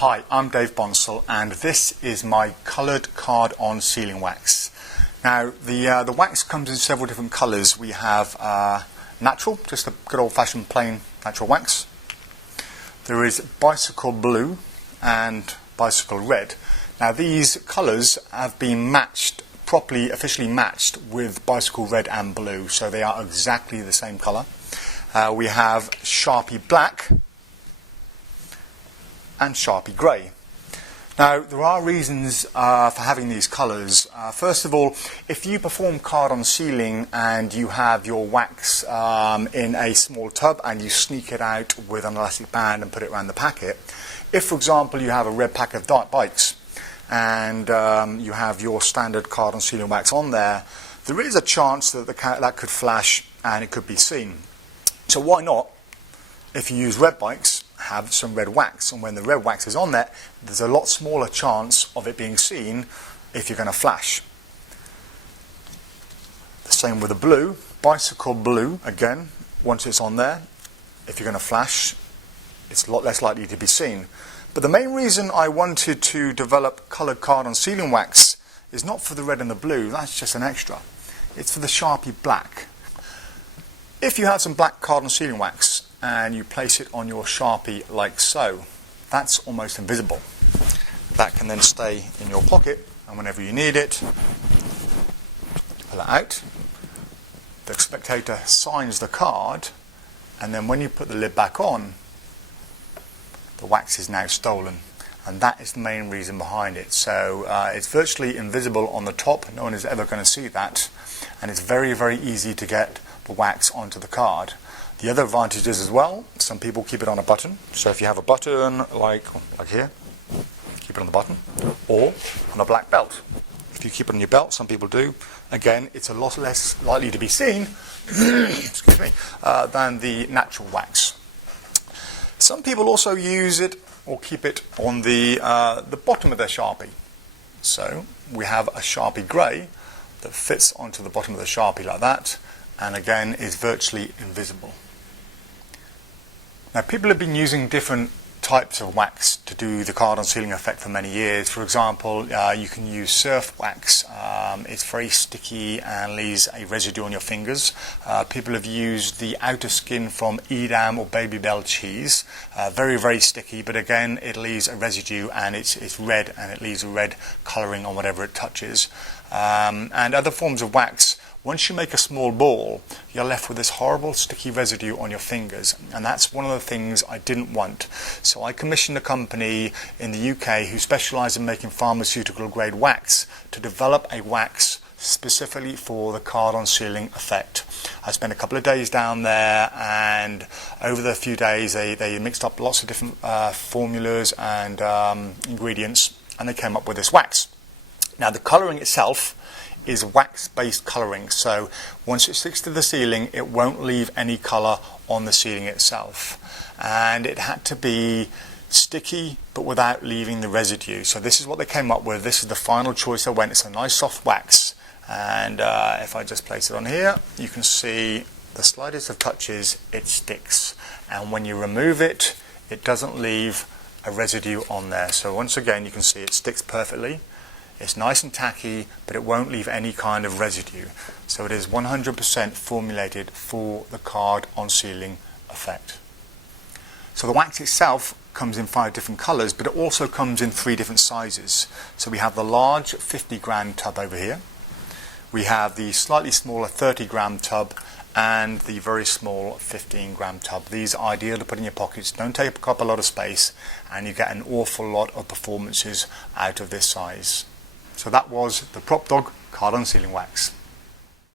Hi, I'm Dave Bonsall and this is my coloured card on sealing wax. Now the wax comes in several different colours. We have natural, just a good old fashioned plain natural wax. There is bicycle blue and bicycle red. Now these colours have been matched, properly officially matched with bicycle red and blue, so they are exactly the same colour. We have Sharpie black and Sharpie grey. Now there are reasons for having these colours. First of all, if you perform card on sealing and you have your wax in a small tub and you sneak it out with an elastic band and put it around the packet, if for example you have a red pack of dirt bikes and you have your standard card on sealing wax on there, there is a chance that that could flash and it could be seen. So why not, if you use red bikes, have some red wax, and when the red wax is on there, there's a lot smaller chance of it being seen if you're going to flash. The same with the blue, bicycle blue, again, once it's on there, if you're going to flash, it's a lot less likely to be seen. But the main reason I wanted to develop coloured card on sealing wax is not for the red and the blue, that's just an extra. It's for the Sharpie black. If you have some black card on sealing wax and you place it on your Sharpie like so, that's almost invisible. That can then stay in your pocket, and whenever you need it, pull it out. The spectator signs the card, and then when you put the lid back on, the wax is now stolen. And that is the main reason behind it. So it's virtually invisible on the top, no one is ever going to see that, and it's very, very easy to get the wax onto the card. The other advantages as well, some people keep it on a button. So if you have a button like here, keep it on the button, or on a black belt. If you keep it on your belt, some people do, again, it's a lot less likely to be seen excuse me, than the natural wax. Some people also use it or keep it on the bottom of their Sharpie. So we have a Sharpie grey that fits onto the bottom of the Sharpie like that, and again is virtually invisible. Now people have been using different types of wax to do the card on sealing effect for many years. For example, you can use surf wax. It's very sticky and leaves a residue on your fingers. People have used the outer skin from Edam or Baby Bell cheese. Very, very sticky, but again it leaves a residue and it's red, and it leaves a red colouring on whatever it touches. And other forms of wax, once you make a small ball, you're left with this horrible sticky residue on your fingers, and that's one of the things I didn't want. So I commissioned a company in the UK who specialise in making pharmaceutical grade wax to develop a wax specifically for the card on sealing effect. I spent a couple of days down there, and over the few days they mixed up lots of different formulas and ingredients, and they came up with this wax. Now the colouring itself is wax-based colouring, so once it sticks to the sealing it won't leave any colour on the sealing itself, and it had to be sticky but without leaving the residue. So this is what they came up with. This is the final choice I went. It's a nice soft wax, and if I just place it on here, you can see the slightest of touches it sticks, and when you remove it, it doesn't leave a residue on there. So once again you can see it sticks perfectly. It's nice and tacky, but it won't leave any kind of residue. So it is 100% formulated for the card on sealing effect. So the wax itself comes in 5 different colours, but it also comes in 3 different sizes. So we have the large 50-gram tub over here. We have the slightly smaller 30-gram tub and the very small 15-gram tub. These are ideal to put in your pockets, don't take up a lot of space, and you get an awful lot of performances out of this size. So that was the Prop Dog card on sealing wax.